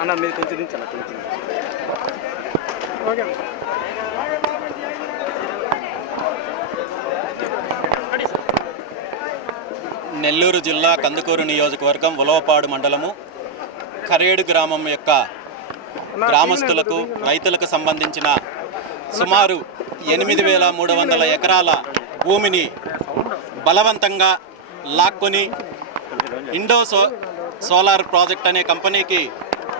అన్న మీరు కొంచెం దించండి కొంచెం నెల్లూరు జిల్లా కందుకూరు నియోజకవర్గం ఉలవపాడు మండలము కరేడు గ్రామం యొక్క గ్రామస్తులకు రైతులకు సంబంధించిన సుమారు ఎనిమిది వేల మూడు వందల ఎకరాల భూమిని బలవంతంగా లాక్కొని ఇండో సో సోలార్ ప్రాజెక్ట్ అనే కంపెనీకి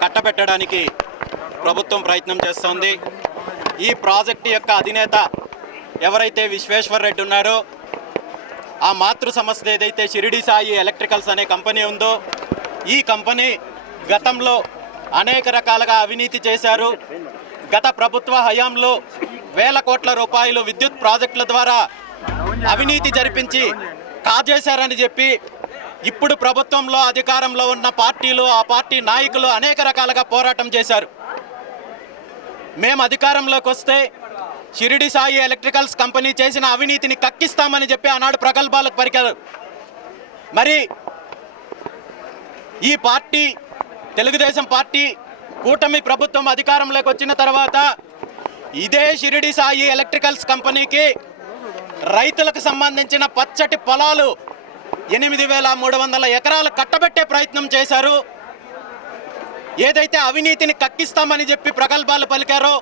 కట్టబెట్టడానికి ప్రభుత్వం ప్రయత్నం చేస్తోంది. ఈ ప్రాజెక్టు యొక్క అధినేత ఎవరైతే విశ్వేశ్వర్ రెడ్డి ఉన్నారో ఆ మాతృ సంస్థ ఏదైతే షిరిడి సాయి ఎలక్ట్రికల్స్ అనే కంపెనీ ఉందో ఈ కంపెనీ గతంలో అనేక రకాలుగా అవినీతి చేశారు. గత ప్రభుత్వ హయాంలో వేల కోట్ల రూపాయలు విద్యుత్ ప్రాజెక్టుల ద్వారా అవినీతి జరిపించి కాజేశారని చెప్పి ఇప్పుడు ప్రభుత్వంలో అధికారంలో ఉన్న పార్టీలు ఆ పార్టీ నాయకులు అనేక రకాలుగా పోరాటం చేశారు. మేము అధికారంలోకి వస్తే షిరిడి సాయి ఎలక్ట్రికల్స్ కంపెనీ చేసిన అవినీతిని కక్కిస్తామని చెప్పి ఆనాడు ప్రగల్భాలకు పరికారు మరి ఈ పార్టీ తెలుగుదేశం పార్టీ కూటమి ప్రభుత్వం అధికారంలోకి వచ్చిన తర్వాత ఇదే షిరిడి సాయి ఎలక్ట్రికల్స్ కంపెనీకి రైతులకు సంబంధించిన పచ్చటి పొలాలు ఎనిమిది వేల మూడు వందల ఎకరాలు కట్టబెట్టే ప్రయత్నం చేశారు. ఏదైతే అవినీతిని కక్కిస్తామని చెప్పి ప్రగల్భాలు పలికారో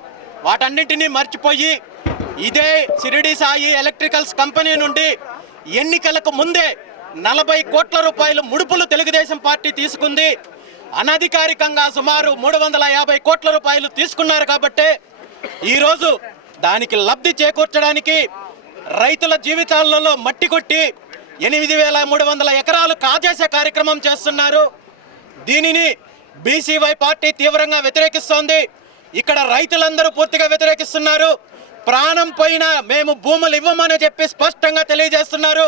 వాటన్నింటినీ మర్చిపోయి ఇదే షిరిడి సాయి ఎలక్ట్రికల్స్ కంపెనీ నుండి ఎన్నికలకు ముందే నలభై కోట్ల రూపాయలు ముడుపులు తెలుగుదేశం పార్టీ తీసుకుంది. అనధికారికంగా సుమారు మూడు వందల యాభై కోట్ల రూపాయలు తీసుకున్నారు కాబట్టే ఈరోజు దానికి లబ్ధి చేకూర్చడానికి రైతుల జీవితాలలో మట్టి కొట్టి ఎనిమిది వేల మూడు వందల ఎకరాలు కాజేసే కార్యక్రమం చేస్తున్నారు. దీనిని బీసీవై పార్టీ తీవ్రంగా వ్యతిరేకిస్తోంది. ఇక్కడ రైతులందరూ పూర్తిగా వ్యతిరేకిస్తున్నారు. ప్రాణం పోయినా మేము భూములు ఇవ్వమని చెప్పి స్పష్టంగా తెలియజేస్తున్నారు.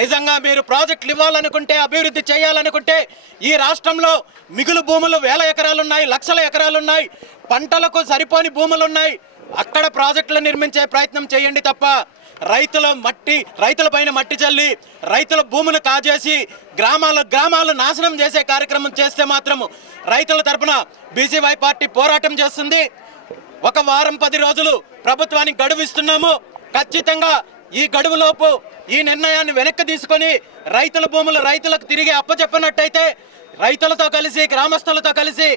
నిజంగా మీరు ప్రాజెక్టులు ఇవ్వాలనుకుంటే అభివృద్ధి చేయాలనుకుంటే ఈ రాష్ట్రంలో మిగులు భూములు వేల ఎకరాలు ఉన్నాయి లక్షల ఎకరాలు ఉన్నాయి పంటలకు సరిపోని భూములు ఉన్నాయి అక్కడ ప్రాజెక్టులు నిర్మించే ప్రయత్నం చేయండి తప్ప రైతుల మట్టి రైతుల పైన మట్టి చల్లి రైతుల భూములు కాజేసి గ్రామాల గ్రామాలు నాశనం చేసే కార్యక్రమం చేస్తే మాత్రము రైతుల తరపున బీసీవై పార్టీ పోరాటం చేస్తుంది. ఒక వారం పది రోజులు ప్రభుత్వానికి గడువు ఇస్తున్నాము. ఖచ్చితంగా ఈ గడువులోపు ఈ నిర్ణయాన్ని వెనక్కి తీసుకొని రైతుల భూములు రైతులకు తిరిగి అప్పచెప్పినట్టయితే రైతులతో కలిసి గ్రామస్తులతో కలిసి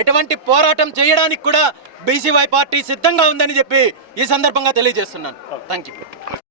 ఎటువంటి పోరాటం చేయడానికి కూడా బీసీవై పార్టీ సిద్ధంగా ఉందని చెప్పి ఈ సందర్భంగా తెలియజేస్తున్నాను. Thank you